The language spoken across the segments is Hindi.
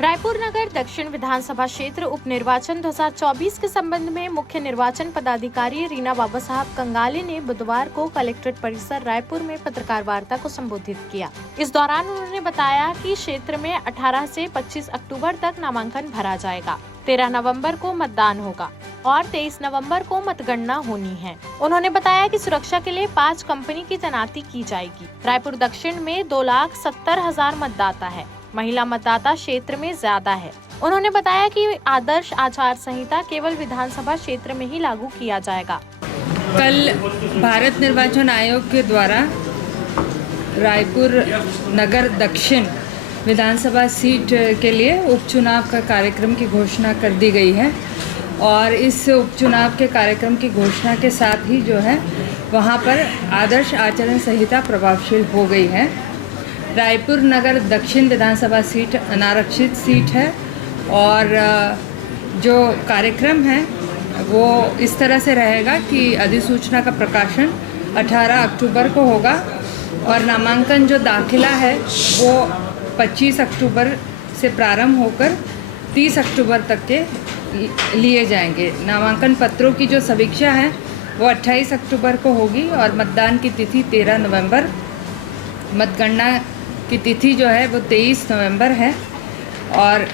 रायपुर नगर दक्षिण विधानसभा क्षेत्र उपनिर्वाचन 2024 के संबंध में मुख्य निर्वाचन पदाधिकारी रीना बाबा साहब कंगाले ने बुधवार को कलेक्ट्रेट परिसर रायपुर में पत्रकार वार्ता को संबोधित किया। इस दौरान उन्होंने बताया कि क्षेत्र में 18 से 25 अक्टूबर तक नामांकन भरा जाएगा, 13 नवंबर को मतदान होगा और 23 नवंबर को मतगणना होनी है। उन्होंने बताया कि सुरक्षा के लिए 5 कंपनी की तैनाती की जाएगी। रायपुर दक्षिण में 2,70,000 मतदाता है, महिला मतदाता क्षेत्र में ज्यादा है। उन्होंने बताया कि आदर्श आचार संहिता केवल विधानसभा क्षेत्र में ही लागू किया जाएगा। कल भारत निर्वाचन आयोग के द्वारा रायपुर नगर दक्षिण विधानसभा सीट के लिए उपचुनाव का कार्यक्रम की घोषणा कर दी गई है और इस उपचुनाव के कार्यक्रम की घोषणा के साथ ही जो है वहाँ पर आदर्श आचरण संहिता प्रभावशील हो गई है। रायपुर नगर दक्षिण विधानसभा सीट अनारक्षित सीट है और जो कार्यक्रम है वो इस तरह से रहेगा कि अधिसूचना का प्रकाशन 18 अक्टूबर को होगा और नामांकन जो दाखिला है वो 25 अक्टूबर से प्रारंभ होकर 30 अक्टूबर तक के लिए जाएंगे। नामांकन पत्रों की जो समीक्षा है वो 28 अक्टूबर को होगी और मतदान की तिथि 13 नवंबर, मतगणना की तिथि जो है वो 23 नवंबर है और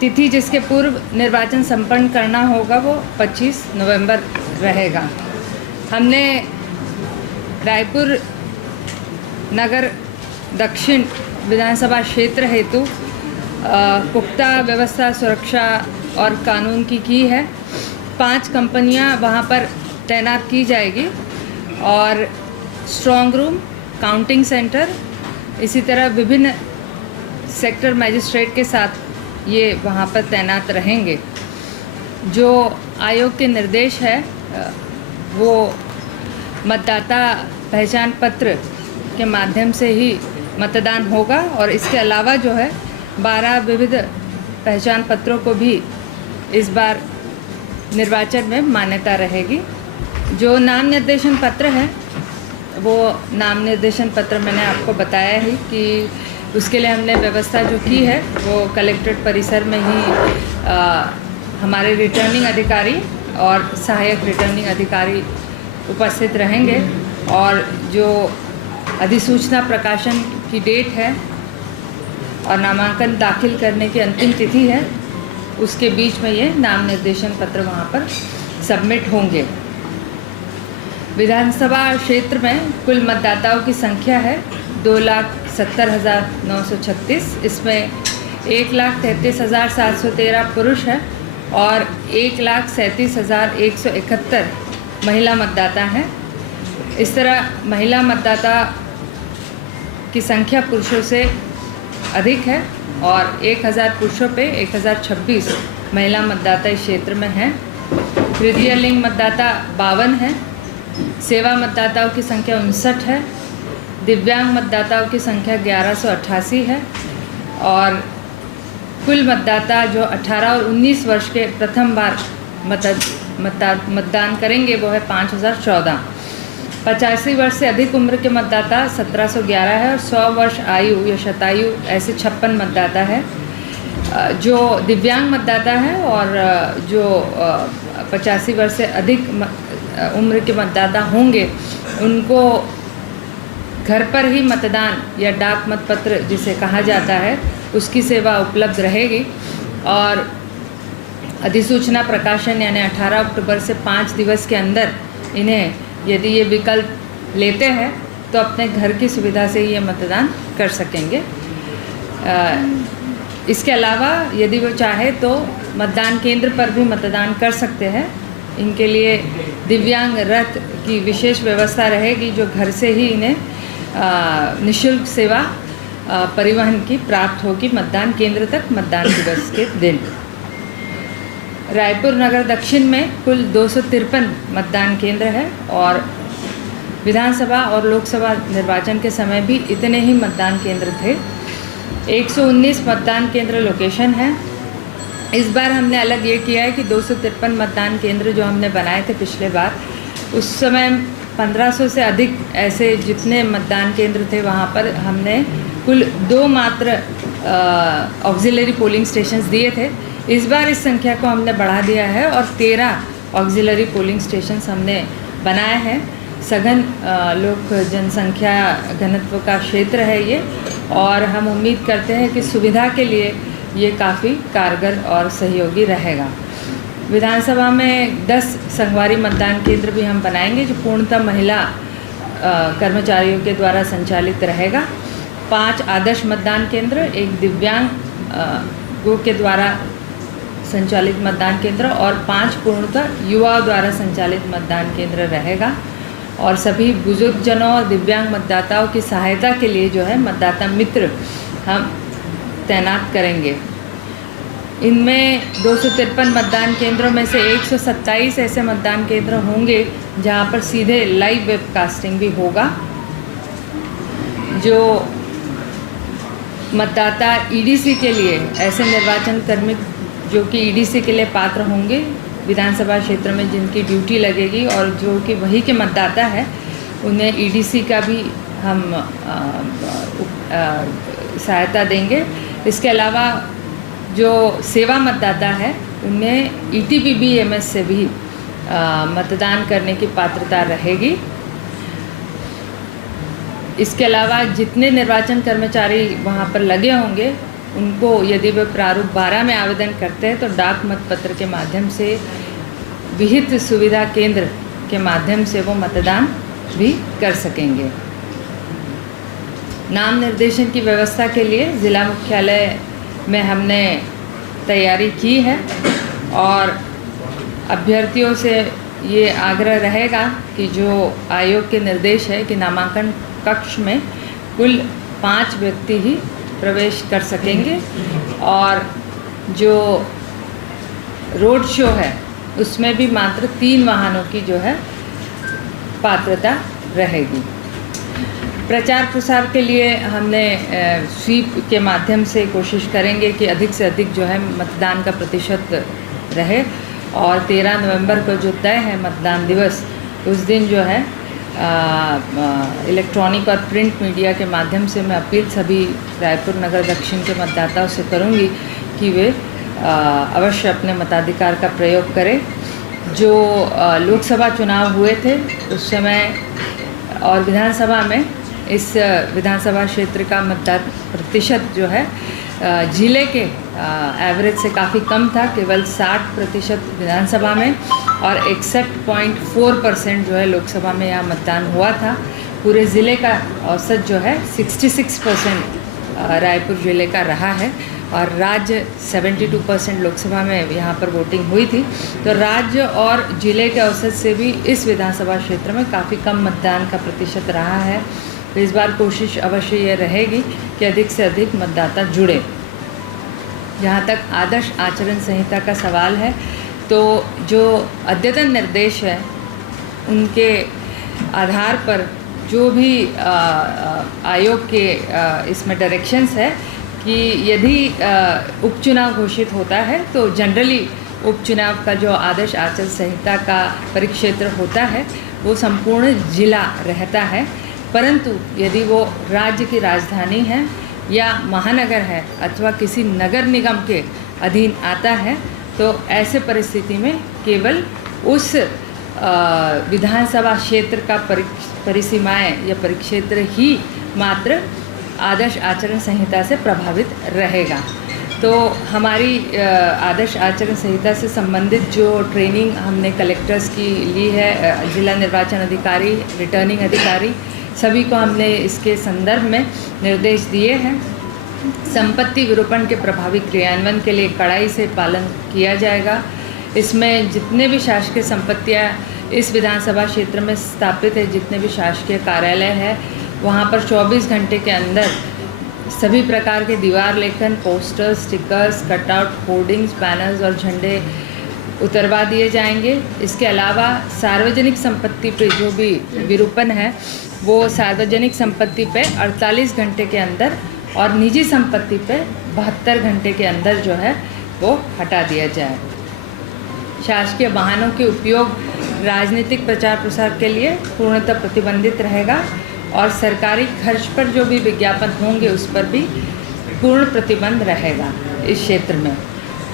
तिथि जिसके पूर्व निर्वाचन संपन्न करना होगा वो 25 नवंबर रहेगा। हमने रायपुर नगर दक्षिण विधानसभा क्षेत्र हेतु पुख्ता व्यवस्था, सुरक्षा और कानून की है। 5 कंपनियां वहां पर तैनात की जाएगी और स्ट्रॉन्ग रूम, काउंटिंग सेंटर, इसी तरह विभिन्न सेक्टर मजिस्ट्रेट के साथ ये वहाँ पर तैनात रहेंगे। जो आयोग के निर्देश है वो मतदाता पहचान पत्र के माध्यम से ही मतदान होगा और इसके अलावा जो है 12 विविध पहचान पत्रों को भी इस बार निर्वाचन में मान्यता रहेगी। जो नाम निर्देशन पत्र है वो नाम निर्देशन पत्र मैंने आपको बताया ही कि उसके लिए हमने व्यवस्था जो की है वो कलेक्ट्रेट परिसर में ही हमारे रिटर्निंग अधिकारी और सहायक रिटर्निंग अधिकारी उपस्थित रहेंगे और जो अधिसूचना प्रकाशन की डेट है और नामांकन दाखिल करने की अंतिम तिथि है उसके बीच में ये नाम निर्देशन पत्र वहाँ पर सबमिट होंगे। विधानसभा क्षेत्र में कुल मतदाताओं की संख्या है 2,70,936। इसमें 1,33,713 पुरुष है और 1,37,171 महिला मतदाता हैं। इस तरह महिला मतदाता की संख्या पुरुषों से अधिक है और 1,000 पुरुषों पे 1,026 महिला मतदाता इस क्षेत्र में हैं। तृतीय लिंग मतदाता 52 है। सेवा मतदाताओं की संख्या 59 है। दिव्यांग मतदाताओं की संख्या 1188 है और कुल मतदाता जो 18 और 19 वर्ष के प्रथम बार मतदान करेंगे वो है 5,014। 85 वर्ष से अधिक उम्र के मतदाता 1,711 है और 100 वर्ष आयु या शतायु ऐसे 56 मतदाता है। जो दिव्यांग मतदाता है और जो 85 वर्ष से अधिक उम्र के मतदाता होंगे उनको घर पर ही मतदान या डाक मतपत्र जिसे कहा जाता है उसकी सेवा उपलब्ध रहेगी और अधिसूचना प्रकाशन यानी 18 अक्टूबर से 5 दिवस के अंदर इन्हें यदि ये विकल्प लेते हैं तो अपने घर की सुविधा से ही ये मतदान कर सकेंगे। इसके अलावा यदि वो चाहे तो मतदान केंद्र पर भी मतदान कर सकते हैं। इनके लिए दिव्यांग रथ की विशेष व्यवस्था रहेगी जो घर से ही इन्हें निःशुल्क सेवा परिवहन की प्राप्त होगी मतदान केंद्र तक मतदान दिवस के दिन। रायपुर नगर दक्षिण में कुल 253 मतदान केंद्र है और विधानसभा और लोकसभा निर्वाचन के समय भी इतने ही मतदान केंद्र थे। 119 मतदान केंद्र लोकेशन है। इस बार हमने अलग ये किया है कि 253 मतदान केंद्र जो हमने बनाए थे पिछले बार उस समय 1500 से अधिक ऐसे जितने मतदान केंद्र थे वहाँ पर हमने कुल 2 मात्र ऑक्सिलरी पोलिंग स्टेशंस दिए थे। इस बार इस संख्या को हमने बढ़ा दिया है और 13 ऑक्सिलरी पोलिंग स्टेशंस हमने बनाए हैं। सघन लोक जनसंख्या घनत्व का क्षेत्र है ये, और हम उम्मीद करते हैं कि सुविधा के लिए ये काफ़ी कारगर और सहयोगी रहेगा। विधानसभा में 10 संगवारी मतदान केंद्र भी हम बनाएंगे जो पूर्णतः महिला कर्मचारियों के द्वारा संचालित रहेगा। 5 आदर्श मतदान केंद्र, एक दिव्यांगों के द्वारा संचालित मतदान केंद्र और 5 पूर्णतः युवाओं द्वारा संचालित मतदान केंद्र रहेगा। और सभी बुजुर्गजनों और दिव्यांग मतदाताओं की सहायता के लिए जो है मतदाता मित्र हम तैनात करेंगे। इनमें 253 मतदान केंद्रों में से 127 ऐसे मतदान केंद्र होंगे जहां पर सीधे लाइव वेबकास्टिंग भी होगा। जो मतदाता ईडीसी के लिए, ऐसे निर्वाचन कर्मी जो कि ईडीसी के लिए पात्र होंगे, विधानसभा क्षेत्र में जिनकी ड्यूटी लगेगी और जो कि वही के मतदाता है, उन्हें ईडीसी का भी हम सहायता देंगे। इसके अलावा जो सेवा मतदाता है उन्हें ईटीपीबीएमएस से भी मतदान करने की पात्रता रहेगी। इसके अलावा जितने निर्वाचन कर्मचारी वहाँ पर लगे होंगे उनको यदि वे प्रारूप 12 में आवेदन करते हैं तो डाक मतपत्र के माध्यम से विहित सुविधा केंद्र के माध्यम से वो मतदान भी कर सकेंगे। नाम निर्देशन की व्यवस्था के लिए ज़िला मुख्यालय में हमने तैयारी की है और अभ्यर्थियों से ये आग्रह रहेगा कि जो आयोग के निर्देश है कि नामांकन कक्ष में कुल 5 व्यक्ति ही प्रवेश कर सकेंगे और जो रोड शो है उसमें भी मात्र 3 वाहनों की जो है पात्रता रहेगी। प्रचार प्रसार के लिए हमने स्वीप के माध्यम से कोशिश करेंगे कि अधिक से अधिक जो है मतदान का प्रतिशत रहे और 13 नवंबर को जो तय है मतदान दिवस, उस दिन जो है इलेक्ट्रॉनिक और प्रिंट मीडिया के माध्यम से मैं अपील सभी रायपुर नगर दक्षिण के मतदाताओं से करूंगी कि वे अवश्य अपने मताधिकार का प्रयोग करें। जो लोकसभा चुनाव हुए थे उस समय और विधानसभा में, इस विधानसभा क्षेत्र का मतदान प्रतिशत जो है जिले के एवरेज से काफ़ी कम था, केवल 60% विधानसभा में और 61.4% जो है लोकसभा में यहाँ मतदान हुआ था। पूरे ज़िले का औसत जो है 66% रायपुर ज़िले का रहा है और राज्य 72% लोकसभा में यहाँ पर वोटिंग हुई थी। तो राज्य और ज़िले के औसत से भी इस विधानसभा क्षेत्र में काफ़ी कम मतदान का प्रतिशत रहा है। तो इस बार कोशिश अवश्य ये रहेगी कि अधिक से अधिक मतदाता जुड़े। जहाँ तक आदर्श आचरण संहिता का सवाल है, तो जो अद्यतन निर्देश है उनके आधार पर जो भी आयोग के इसमें डायरेक्शंस है कि यदि उपचुनाव घोषित होता है तो जनरली उपचुनाव का जो आदर्श आचरण संहिता का परिक्षेत्र होता है वो संपूर्ण जिला रहता है, परंतु यदि वो राज्य की राजधानी है या महानगर है अथवा किसी नगर निगम के अधीन आता है तो ऐसे परिस्थिति में केवल उस विधानसभा क्षेत्र का परिसीमाएं या परिक्षेत्र ही मात्र आदर्श आचरण संहिता से प्रभावित रहेगा। तो हमारी आदर्श आचरण संहिता से संबंधित जो ट्रेनिंग हमने कलेक्टर्स की ली है, जिला निर्वाचन अधिकारी, रिटर्निंग अधिकारी, सभी को हमने इसके संदर्भ में निर्देश दिए हैं। संपत्ति विरूपण के प्रभावी क्रियान्वयन के लिए कड़ाई से पालन किया जाएगा। इसमें जितने भी शासकीय संपत्तियां इस विधानसभा क्षेत्र में स्थापित है, जितने भी शासकीय कार्यालय है, वहां पर 24 घंटे के अंदर सभी प्रकार के दीवार लेखन, posters, stickers, cutout, hoardings, banners और झंडे उतरवा दिए जाएंगे। इसके अलावा सार्वजनिक संपत्ति पे जो भी विरूपण है वो सार्वजनिक संपत्ति पे 48 घंटे के अंदर और निजी संपत्ति पे 72 घंटे के अंदर जो है वो हटा दिया जाए। शासकीय वाहनों के उपयोग राजनीतिक प्रचार प्रसार के लिए पूर्णतः प्रतिबंधित रहेगा और सरकारी खर्च पर जो भी विज्ञापन होंगे उस पर भी पूर्ण प्रतिबंध रहेगा इस क्षेत्र में।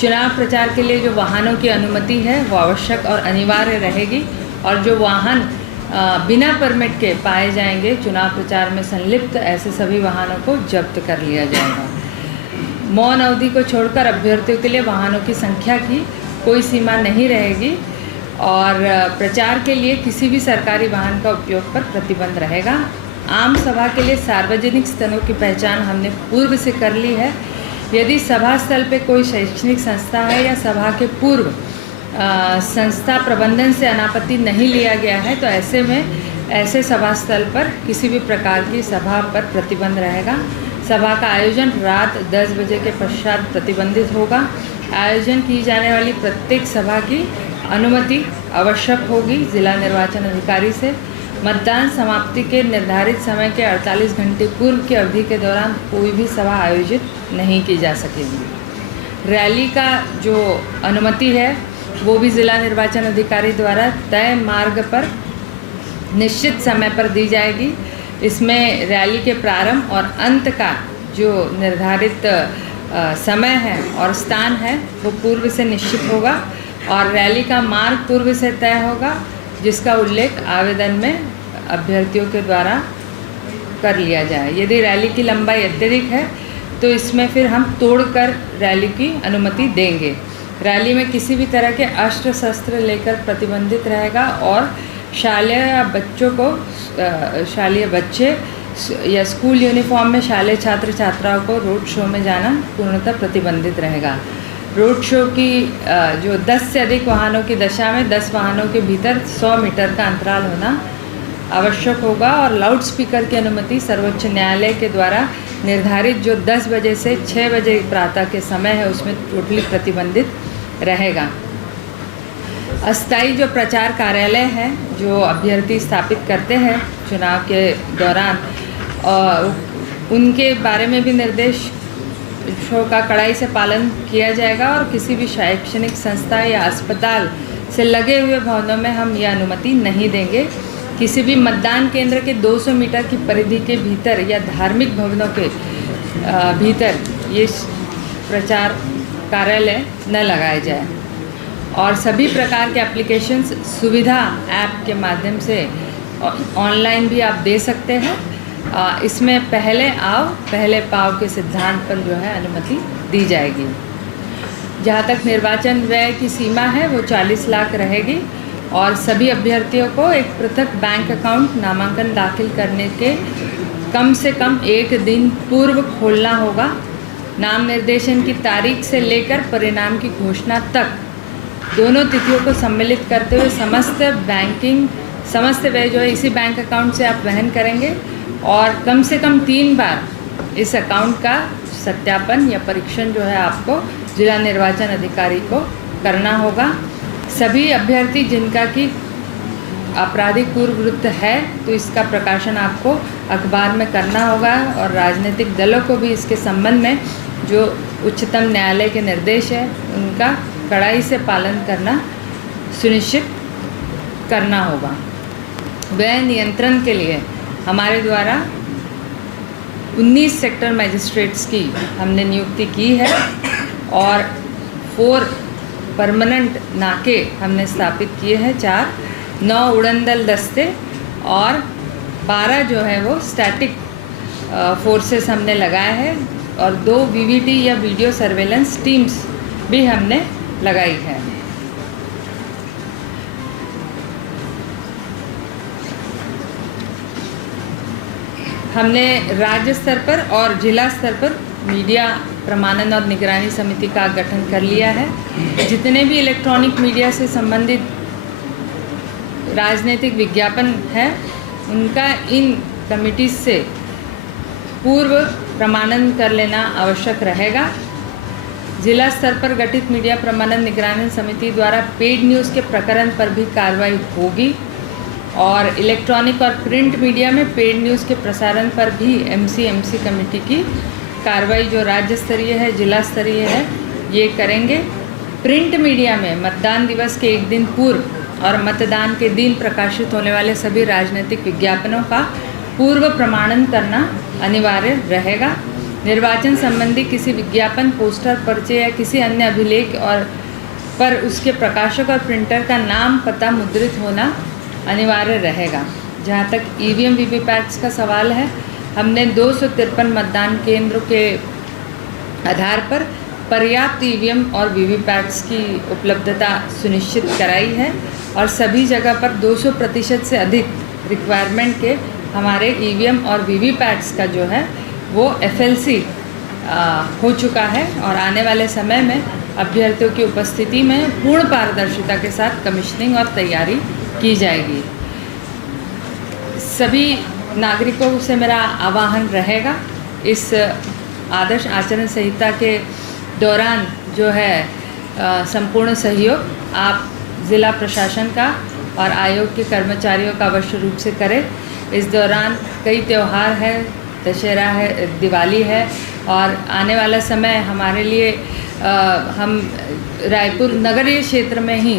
चुनाव प्रचार के लिए जो वाहनों की अनुमति है वो आवश्यक और अनिवार्य रहेगी, और जो वाहन बिना परमिट के पाए जाएंगे चुनाव प्रचार में संलिप्त, ऐसे सभी वाहनों को जब्त कर लिया जाएगा। मौन अवधि को छोड़कर अभ्यर्थियों के लिए वाहनों की संख्या की कोई सीमा नहीं रहेगी, और प्रचार के लिए किसी भी सरकारी वाहन का उपयोग पर प्रतिबंध रहेगा। आम सभा के लिए सार्वजनिक स्थलों की पहचान हमने पूर्व से कर ली है। यदि सभा स्थल पे कोई शैक्षणिक संस्था है या सभा के पूर्व संस्था प्रबंधन से अनापत्ति नहीं लिया गया है, तो ऐसे में ऐसे सभा स्थल पर किसी भी प्रकार की सभा पर प्रतिबंध रहेगा। सभा का आयोजन रात 10 बजे के पश्चात प्रतिबंधित होगा। आयोजन की जाने वाली प्रत्येक सभा की अनुमति आवश्यक होगी जिला निर्वाचन अधिकारी से। मतदान समाप्ति के निर्धारित समय के 48 घंटे पूर्व की अवधि के दौरान कोई भी सभा आयोजित नहीं की जा सकेगी। रैली का जो अनुमति है वो भी जिला निर्वाचन अधिकारी द्वारा तय मार्ग पर निश्चित समय पर दी जाएगी। इसमें रैली के प्रारंभ और अंत का जो निर्धारित समय है और स्थान है वो पूर्व से निश्चित होगा, और रैली का मार्ग पूर्व से तय होगा, जिसका उल्लेख आवेदन में अभ्यर्थियों के द्वारा कर लिया जाए। यदि रैली की लंबाई अत्यधिक है तो इसमें फिर हम तोड़कर रैली की अनुमति देंगे। रैली में किसी भी तरह के अस्त्र शस्त्र लेकर प्रतिबंधित रहेगा, और शालेय बच्चे या स्कूल यूनिफॉर्म में शालेय छात्र छात्राओं को रोड शो में जाना पूर्णतः प्रतिबंधित रहेगा। रोड शो की जो 10 से अधिक वाहनों की दशा में 10 वाहनों के भीतर 100 मीटर का अंतराल होना आवश्यक होगा, और लाउड स्पीकर की अनुमति सर्वोच्च न्यायालय के द्वारा निर्धारित जो 10 बजे से 6 बजे प्रातः के समय है उसमें टोटली प्रतिबंधित रहेगा। अस्थायी जो प्रचार कार्यालय है जो अभ्यर्थी स्थापित करते हैं चुनाव के दौरान, उनके बारे में भी निर्देशों का कड़ाई से पालन किया जाएगा, और किसी भी शैक्षणिक संस्था या अस्पताल से लगे हुए भवनों में हम यह अनुमति नहीं देंगे। किसी भी मतदान केंद्र के 200 मीटर की परिधि के भीतर या धार्मिक भवनों के भीतर ये प्रचार कार्यालय न लगाए जाए, और सभी प्रकार के एप्लीकेशंस सुविधा ऐप के माध्यम से ऑनलाइन भी आप दे सकते हैं। इसमें पहले आओ पहले पाओ के सिद्धांत पर जो है अनुमति दी जाएगी। जहाँ तक निर्वाचन व्यय की सीमा है वो 40 लाख रहेगी, और सभी अभ्यर्थियों को एक पृथक बैंक अकाउंट नामांकन दाखिल करने के कम से कम 1 दिन पूर्व खोलना होगा। नाम निर्देशन की तारीख से लेकर परिणाम की घोषणा तक दोनों तिथियों को सम्मिलित करते हुए समस्त व्यय जो है इसी बैंक अकाउंट से आप वहन करेंगे, और कम से कम 3 बार इस अकाउंट का सत्यापन या परीक्षण जो है आपको जिला निर्वाचन अधिकारी को करना होगा। सभी अभ्यर्थी जिनका कि आपराधिक पूर्ववृत्त है तो इसका प्रकाशन आपको अखबार में करना होगा, और राजनीतिक दलों को भी इसके संबंध में जो उच्चतम न्यायालय के निर्देश है उनका कड़ाई से पालन करना सुनिश्चित करना होगा। व्यय नियंत्रण के लिए हमारे द्वारा 19 सेक्टर मजिस्ट्रेट्स की हमने नियुक्ति की है, और 4 परमानेंट नाके हमने स्थापित किए हैं, 4, 9 उड़नदल दस्ते और 12 जो है वो स्टैटिक फोर्सेस हमने लगाए हैं, और 2 वीवीटी या वीडियो सर्वेलेंस टीम्स भी हमने लगाई है। हमने राज्य स्तर पर और जिला स्तर पर मीडिया प्रमाणन और निगरानी समिति का गठन कर लिया है। जितने भी इलेक्ट्रॉनिक मीडिया से संबंधित राजनीतिक विज्ञापन है उनका इन कमिटी से पूर्व प्रमाणन कर लेना आवश्यक रहेगा। जिला स्तर पर गठित मीडिया प्रमाणन निगरानी समिति द्वारा पेड न्यूज़ के प्रकरण पर भी कार्रवाई होगी, और इलेक्ट्रॉनिक और प्रिंट मीडिया में पेड न्यूज़ के प्रसारण पर भी एमसी कमेटी की कार्रवाई जो राज्य स्तरीय है जिला स्तरीय है ये करेंगे। प्रिंट मीडिया में मतदान दिवस के 1 दिन पूर्व और मतदान के दिन प्रकाशित होने वाले सभी राजनीतिक विज्ञापनों का पूर्व प्रमाणन करना अनिवार्य रहेगा। निर्वाचन संबंधी किसी विज्ञापन, पोस्टर, पर्चे या किसी अन्य अभिलेख और पर उसके प्रकाशक और प्रिंटर का नाम, पता मुद्रित होना अनिवार्य रहेगा। जहाँ तक ईवीएम वीवीपैट्स का सवाल है, हमने 253 मतदान केंद्रों के आधार पर पर्याप्त ईवीएम और वीवीपैट्स की उपलब्धता सुनिश्चित कराई है और सभी जगह पर 200% से अधिक रिक्वायरमेंट के हमारे ईवीएम और वीवीपैट्स का जो है वो FLC हो चुका है और आने वाले समय में अभ्यर्थियों की उपस्थिति में पूर्ण पारदर्शिता के साथ कमीशनिंग और तैयारी की जाएगी। सभी नागरिकों से मेरा आह्वान रहेगा, इस आदर्श आचरण संहिता के दौरान जो है संपूर्ण सहयोग आप ज़िला प्रशासन का और आयोग के कर्मचारियों का अवश्य रूप से करें। इस दौरान कई त्यौहार है, दशहरा है, दिवाली है और आने वाला समय हमारे लिए हम रायपुर नगरीय क्षेत्र में ही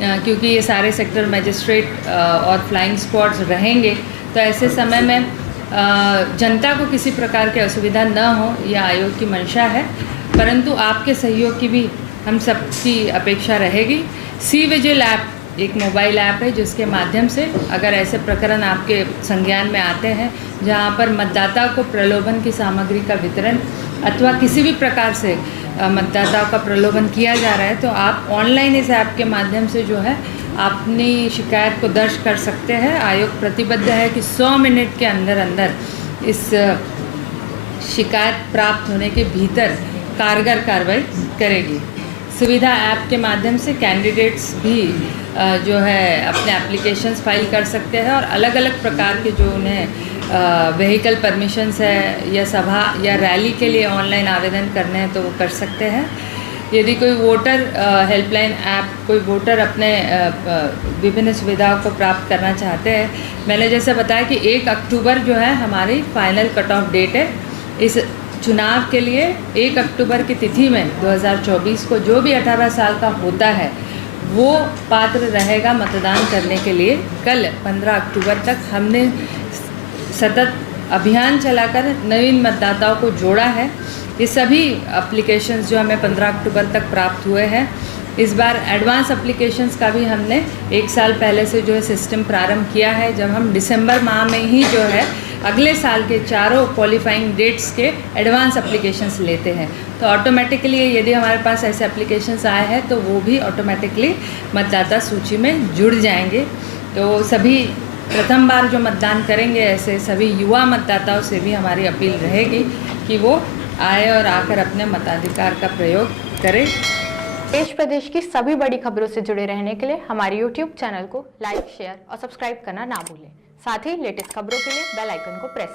क्योंकि ये सारे सेक्टर मजिस्ट्रेट और फ्लाइंग स्क्वाड्स रहेंगे, तो ऐसे समय में जनता को किसी प्रकार की असुविधा न हो, यह आयोग की मंशा है। परंतु आपके सहयोग की भी हम सबकी अपेक्षा रहेगी। सी-विजिल ऐप एक मोबाइल ऐप है जिसके माध्यम से अगर ऐसे प्रकरण आपके संज्ञान में आते हैं जहां पर मतदाता को प्रलोभन की सामग्री का वितरण अथवा किसी भी प्रकार से मतदाताओं का प्रलोभन किया जा रहा है, तो आप ऑनलाइन इस ऐप के माध्यम से जो है अपनी शिकायत को दर्ज कर सकते हैं। आयोग प्रतिबद्ध है कि 100 मिनट के अंदर अंदर इस शिकायत प्राप्त होने के भीतर कारगर कार्रवाई करेगी। सुविधा ऐप के माध्यम से कैंडिडेट्स भी जो है अपने एप्लीकेशंस फाइल कर सकते हैं और अलग अलग प्रकार के जो उन्हें व्हीकल परमिशंस है या सभा या रैली के लिए ऑनलाइन आवेदन करने हैं तो वो कर सकते हैं। यदि कोई वोटर हेल्पलाइन ऐप, कोई वोटर अपने विभिन्न सुविधाओं को प्राप्त करना चाहते हैं, मैंने जैसे बताया कि 1 अक्टूबर जो है हमारी फाइनल कट ऑफ डेट है। इस चुनाव के लिए 1 अक्टूबर की तिथि में 2024 को जो भी 18 साल का होता है वो पात्र रहेगा मतदान करने के लिए। कल 15 अक्टूबर तक हमने सतत अभियान चलाकर नवीन मतदाताओं को जोड़ा है। ये सभी एप्लीकेशंस जो हमें 15 अक्टूबर तक प्राप्त हुए हैं, इस बार एडवांस एप्लीकेशंस का भी हमने 1 साल पहले से जो है सिस्टम प्रारंभ किया है। जब हम दिसंबर माह में ही जो है अगले साल के चारों क्वालिफाइंग डेट्स के एडवांस एप्लीकेशंस लेते हैं, तो ऑटोमेटिकली यदि हमारे पास ऐसे एप्लीकेशंस आए हैं तो वो भी ऑटोमेटिकली मतदाता सूची में जुड़ जाएंगे। तो सभी प्रथम बार जो मतदान करेंगे ऐसे सभी युवा मतदाताओं से भी हमारी अपील रहेगी कि वो आए और आकर अपने मताधिकार का प्रयोग करें। देश प्रदेश की सभी बड़ी खबरों से जुड़े रहने के लिए हमारे YouTube चैनल को लाइक, शेयर और सब्सक्राइब करना ना भूलें। साथ ही लेटेस्ट खबरों के लिए बेल आइकन को प्रेस